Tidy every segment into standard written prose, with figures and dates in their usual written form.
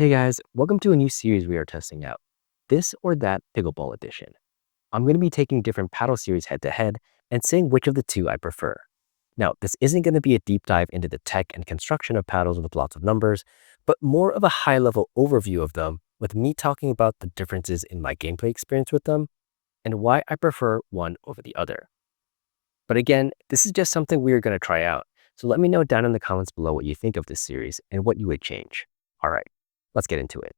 Hey guys, welcome to a new series we are testing out, This or That Pickleball Edition. I'm going to be taking different paddle series head to head and seeing which of the two I prefer. Now, this isn't going to be a deep dive into the tech and construction of paddles with lots of numbers, but more of a high level overview of them, with me talking about the differences in my gameplay experience with them and why I prefer one over the other. But again, this is just something we are going to try out, so let me know down in the comments below what you think of this series and what you would change. All right, let's get into it.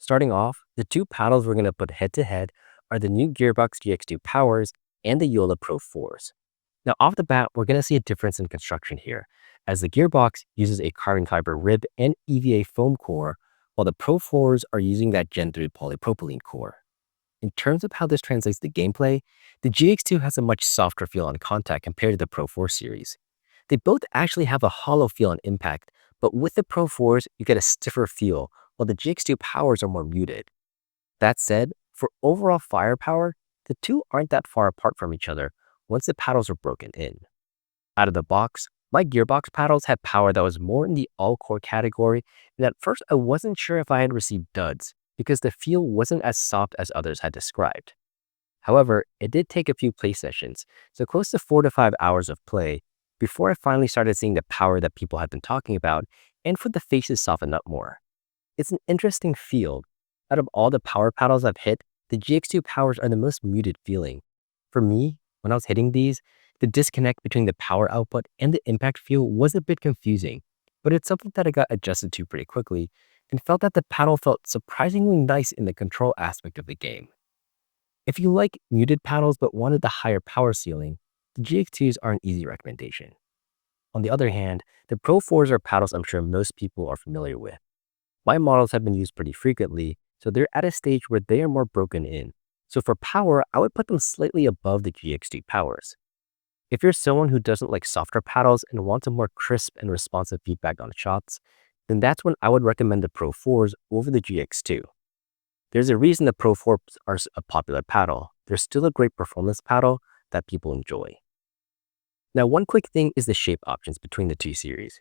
Starting off, the two paddles we're going to put head to head are the new Gearbox GX2 Powers and the Joola Pro 4s. Now, off the bat, we're going to see a difference in construction here, as the Gearbox uses a carbon fiber rib and EVA foam core, while the Pro 4s are using that Gen 3 polypropylene core. In terms of how this translates to gameplay, the GX2 has a much softer feel on contact compared to the Pro 4 series. They both actually have a hollow feel on impact, but with the Pro 4s, you get a stiffer feel, while the GX2 powers are more muted. That said, for overall firepower, the two aren't that far apart from each other once the paddles are broken in. Out of the box, my Gearbox paddles had power that was more in the all-core category, and at first I wasn't sure if I had received duds, because the feel wasn't as soft as others had described. However, it did take a few play sessions, so close to 4 to 5 hours of play, before I finally started seeing the power that people had been talking about, and for the faces soften up more. It's an interesting field. Out of all the power paddles I've hit, the GX2 powers are the most muted feeling. For me, when I was hitting these, the disconnect between the power output and the impact feel was a bit confusing, but it's something that I got adjusted to pretty quickly and felt that the paddle felt surprisingly nice in the control aspect of the game. If you like muted paddles but wanted the higher power ceiling, the GX2s are an easy recommendation. On the other hand, the Pro 4s are paddles I'm sure most people are familiar with. My models have been used pretty frequently, so they're at a stage where they are more broken in. So for power, I would put them slightly above the GX2 powers. If you're someone who doesn't like softer paddles and wants a more crisp and responsive feedback on shots, then that's when I would recommend the Pro 4s over the GX2. There's a reason the Pro 4s are a popular paddle. They're still a great performance paddle that people enjoy. Now, one quick thing is the shape options between the two series.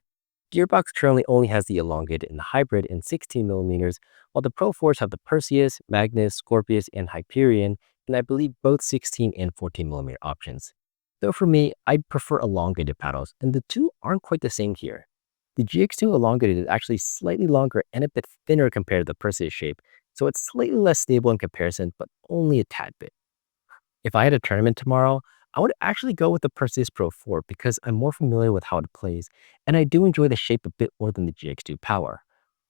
Gearbox currently only has the elongated and the hybrid in 16mm, while the Pro 4s have the Perseus, Magnus, Scorpius, and Hyperion, and I believe both 16 and 14mm options. Though for me, I'd prefer elongated paddles, and the two aren't quite the same here. The GX2 elongated is actually slightly longer and a bit thinner compared to the Perseus shape, so it's slightly less stable in comparison, but only a tad bit. If I had a tournament tomorrow, I would actually go with the Perseus Pro 4 because I'm more familiar with how it plays, and I do enjoy the shape a bit more than the GX2 Power.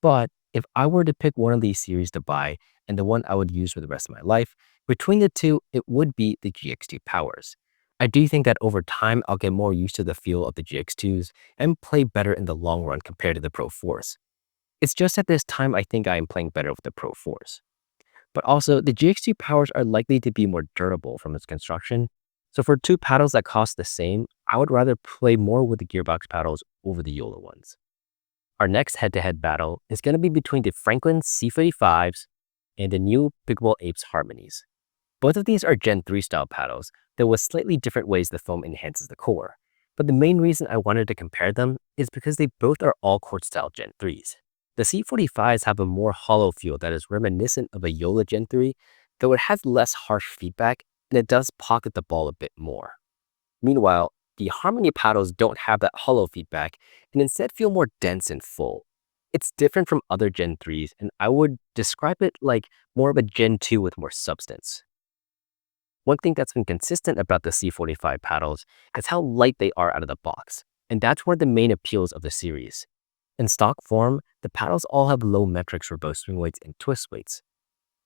But if I were to pick one of these series to buy and the one I would use for the rest of my life, between the two, it would be the GX2 Powers. I do think that over time, I'll get more used to the feel of the GX2s and play better in the long run compared to the Pro 4s. It's just at this time I think I am playing better with the Pro 4s. But also, the GX2 powers are likely to be more durable from its construction. So for two paddles that cost the same, I would rather play more with the Gearbox paddles over the Joola ones. Our next head-to-head battle is going to be between the Franklin C45s and the new Pickleball Apes Harmonies. Both of these are Gen 3 style paddles, though with slightly different ways the foam enhances the core. But the main reason I wanted to compare them is because they both are all court style Gen 3s. The C45s have a more hollow feel that is reminiscent of a Joola Gen 3, though it has less harsh feedback and it does pocket the ball a bit more. Meanwhile, the Harmony paddles don't have that hollow feedback and instead feel more dense and full. It's different from other Gen 3s, and I would describe it like more of a Gen 2 with more substance. One thing that's been consistent about the C45 paddles is how light they are out of the box, and that's one of the main appeals of the series. In stock form, the paddles all have low metrics for both swing weights and twist weights.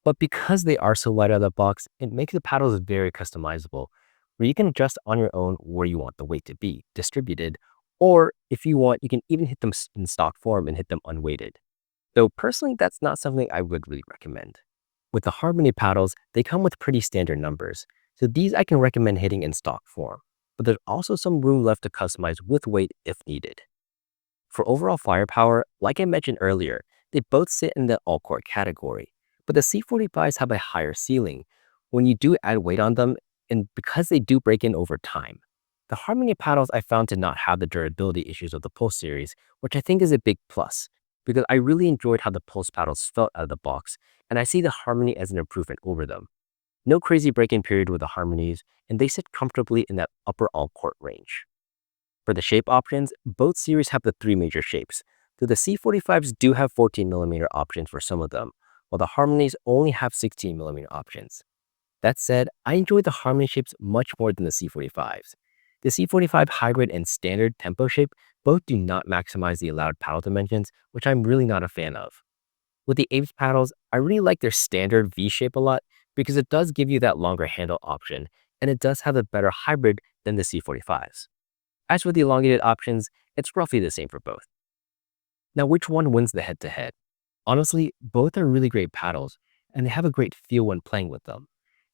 But because they are so light out of the box, it makes the paddles very customizable, where you can adjust on your own where you want the weight to be distributed, or if you want, you can even hit them in stock form and hit them unweighted. Though personally, that's not something I would really recommend. With the Harmony paddles, they come with pretty standard numbers, so these I can recommend hitting in stock form, but there's also some room left to customize with weight if needed. For overall firepower, like I mentioned earlier, they both sit in the all-court category, but the C45s have a higher ceiling. When you do add weight on them, and because they do break in over time. The Harmony paddles I found to not have the durability issues of the Pulse series, which I think is a big plus, because I really enjoyed how the Pulse paddles felt out of the box, and I see the Harmony as an improvement over them. No crazy break-in period with the Harmonies, and they sit comfortably in that upper all-court range. For the shape options, both series have the three major shapes, though the C45s do have 14mm options for some of them, while the Harmonies only have 16mm options. That said, I enjoy the Harmony shapes much more than the C45s. The C45 hybrid and standard tempo shape both do not maximize the allowed paddle dimensions, which I'm really not a fan of. With the Apes paddles, I really like their standard V shape a lot because it does give you that longer handle option, and it does have a better hybrid than the C45s. As for the elongated options, it's roughly the same for both. Now, which one wins the head-to-head? Honestly, both are really great paddles, and they have a great feel when playing with them.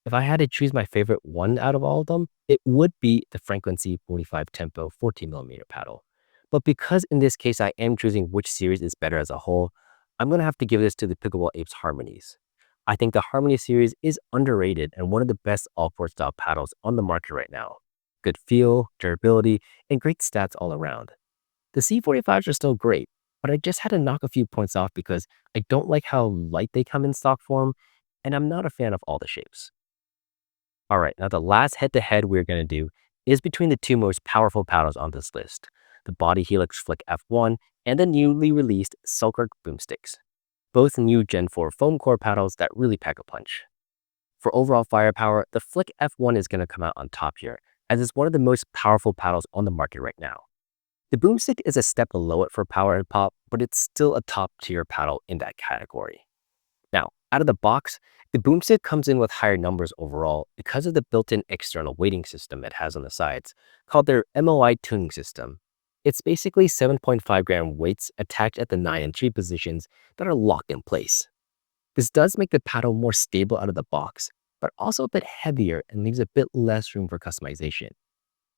If I had to choose my favorite one out of all of them, it would be the Franklin C45 Tempo 14mm paddle. But because in this case I am choosing which series is better as a whole, I'm going to have to give this to the Pickleball Apes Harmonies. I think the Harmony series is underrated and one of the best all-court style paddles on the market right now. Good feel, durability, and great stats all around. The C45s are still great, but I just had to knock a few points off because I don't like how light they come in stock form, and I'm not a fan of all the shapes. All right, now the last head-to-head we're going to do is between the two most powerful paddles on this list, the BodyHelix Flik F1 and the newly released Selkirk Boomstiks, both new Gen 4 foam core paddles that really pack a punch. For overall firepower, the Flik F1 is going to come out on top here, as it's one of the most powerful paddles on the market right now. The Boomstik is a step below it for power and pop, but it's still a top tier paddle in that category. Now, out of the box, the Boomstick comes in with higher numbers overall because of the built-in external weighting system it has on the sides, called their MOI tuning system. It's basically 7.5-gram weights attached at the 9 and 3 positions that are locked in place. This does make the paddle more stable out of the box, but also a bit heavier and leaves a bit less room for customization.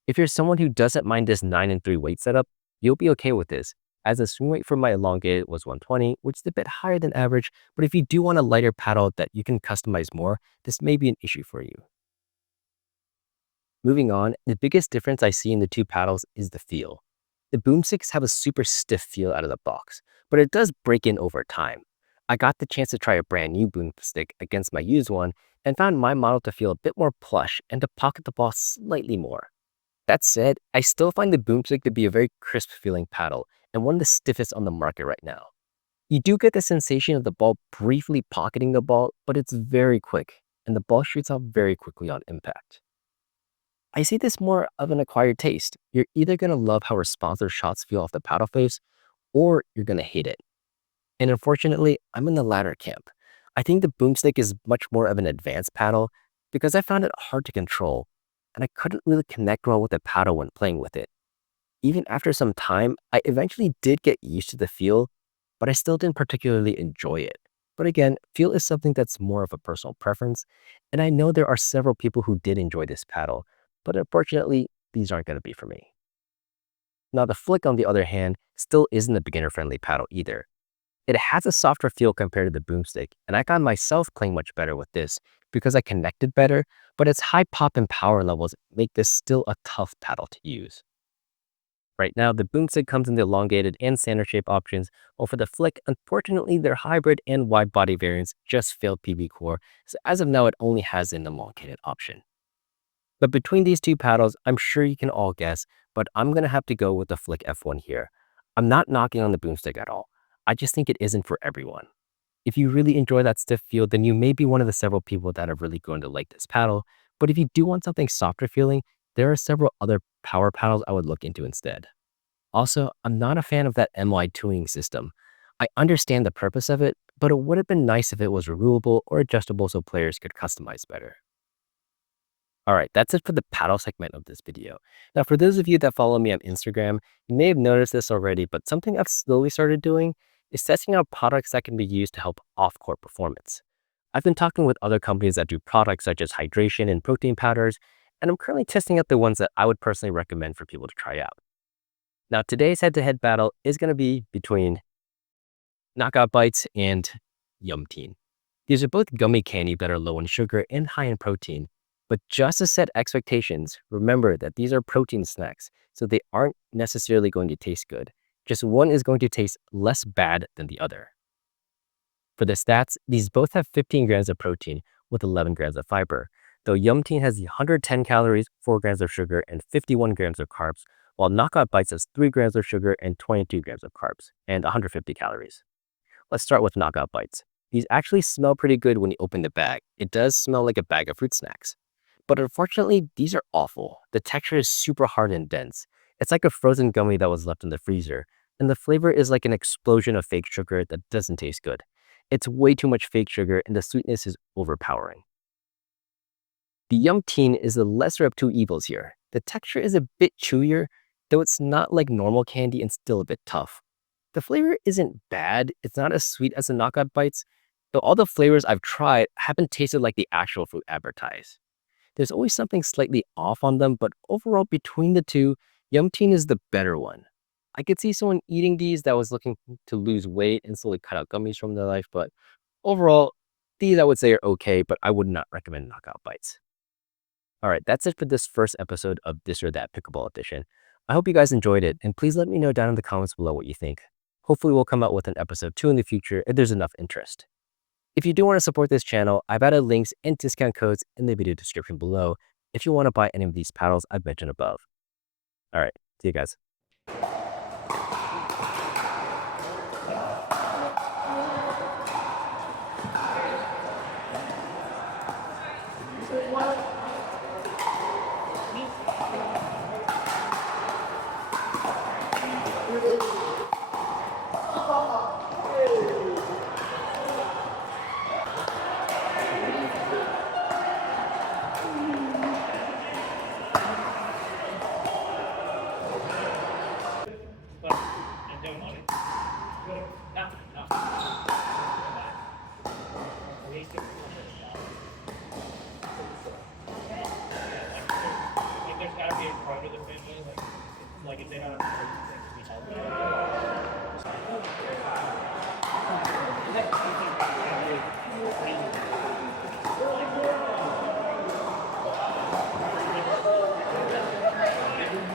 If you're someone who doesn't mind this 9 and 3 weight setup, you'll be okay with this, as the swing weight for my elongated was 120, which is a bit higher than average, but if you do want a lighter paddle that you can customize more, this may be an issue for you. Moving on, the biggest difference I see in the two paddles is the feel. The Boomsticks have a super stiff feel out of the box, but it does break in over time. I got the chance to try a brand new Boomstick against my used one and found my model to feel a bit more plush and to pocket the ball slightly more. That said, I still find the Boomstick to be a very crisp feeling paddle and one of the stiffest on the market right now. You do get the sensation of the ball briefly pocketing the ball, but it's very quick, and the ball shoots out very quickly on impact. I see this more of an acquired taste. You're either going to love how responsive shots feel off the paddle face, or you're going to hate it. And unfortunately, I'm in the latter camp. I think the Boomstick is much more of an advanced paddle because I found it hard to control, and I couldn't really connect well with the paddle when playing with it. Even after some time, I eventually did get used to the feel, but I still didn't particularly enjoy it. But again, feel is something that's more of a personal preference, and I know there are several people who did enjoy this paddle, but unfortunately, these aren't going to be for me. Now, the Flik, on the other hand, still isn't a beginner-friendly paddle either. It has a softer feel compared to the Boomstick, and I found myself playing much better with this because I connected better, but its high pop and power levels make this still a tough paddle to use. Right now, the Boomstick comes in the elongated and standard shape options, while for the Flik, unfortunately, their hybrid and wide body variants just failed PB Core, so as of now, it only has an elongated option. But between these two paddles, I'm sure you can all guess, but I'm going to have to go with the Flik F1 here. I'm not knocking on the Boomstick at all. I just think it isn't for everyone. If you really enjoy that stiff feel, then you may be one of the several people that are really going to like this paddle. But if you do want something softer feeling, there are several other power paddles I would look into instead. Also, I'm not a fan of that MY tuning system. I understand the purpose of it, but it would have been nice if it was removable or adjustable so players could customize better. Alright, that's it for the paddle segment of this video. Now, for those of you that follow me on Instagram, you may have noticed this already, but something I've slowly started doing is testing out products that can be used to help off-court performance. I've been talking with other companies that do products such as hydration and protein powders, and I'm currently testing out the ones that I would personally recommend for people to try out. Now, today's head-to-head battle is going to be between Knockout Bites and Yummtein. These are both gummy candy that are low in sugar and high in protein, But just to set expectations, remember that these are protein snacks, so they aren't necessarily going to taste good. Just one is going to taste less bad than the other. For the stats, these both have 15 grams of protein with 11 grams of fiber, though Yummtein has 110 calories, 4 grams of sugar, and 51 grams of carbs, while Knockout Bites has 3 grams of sugar and 22 grams of carbs, and 150 calories. Let's start with Knockout Bites. These actually smell pretty good when you open the bag. It does smell like a bag of fruit snacks. But unfortunately, these are awful. The texture is super hard and dense. It's like a frozen gummy that was left in the freezer, and the flavor is like an explosion of fake sugar that doesn't taste good. It's way too much fake sugar, and the sweetness is overpowering. The Yummtein is the lesser of two evils here. The texture is a bit chewier, though it's not like normal candy and still a bit tough. The flavor isn't bad, it's not as sweet as the Knockout Bites, though all the flavors I've tried haven't tasted like the actual fruit advertised. There's always something slightly off on them, but overall between the two, Yummtein is the better one. I could see someone eating these that was looking to lose weight and slowly cut out gummies from their life, but overall, these I would say are okay, but I would not recommend Knockout Bites. All right, that's it for this first episode of This or That Pickleball Edition. I hope you guys enjoyed it, and please let me know down in the comments below what you think. Hopefully we'll come out with an episode 2 in the future if there's enough interest. If you do want to support this channel, I've added links and discount codes in the video description below if you want to buy any of these paddles I've mentioned above. All right, see you guys. There's gotta be a part of the family, like if they don't have to